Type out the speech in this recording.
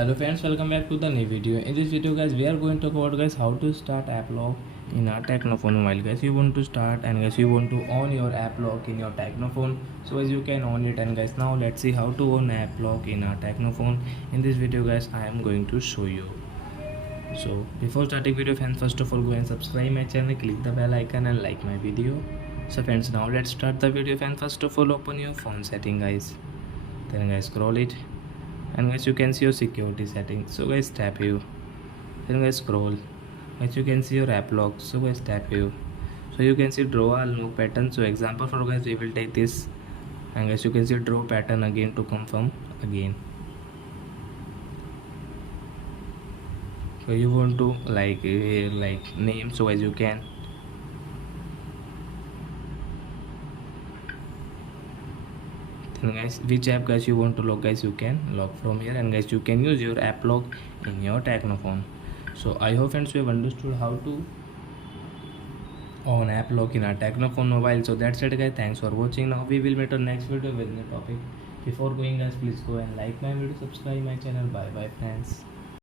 Hello friends, welcome back to the new video. In this video guys, we are going to talk about guys how to start AppLock in our Technophone mobile. Guys, you want to start and guys you want to on your AppLock in your Technophone. So as you can on it, and guys now let's see how to on AppLock in our Technophone. In this video guys, I am going to show you. So before starting video friends, first of all go and subscribe my channel, click the bell icon and like my video. So friends, now let's start the video friends. First of all open your phone setting guys, then guys scroll it, and guys you can see your security settings. So guys tap you, then guys scroll, guys you can see your app lock. So guys tap you, so you can see draw a lock pattern. So example for guys we will take this, and guys you can see draw pattern again to confirm again. So you want to like name, so guys you can and guys which app guys you want to lock, guys you can lock from here, and guys you can use your app lock in your Technophone. So I hope friends you have understood how to on app lock in our Technophone mobile. So that's it guys, thanks for watching. Now we will meet on next video with a new topic. Before going guys, please go and like my video, subscribe my channel. Bye bye friends.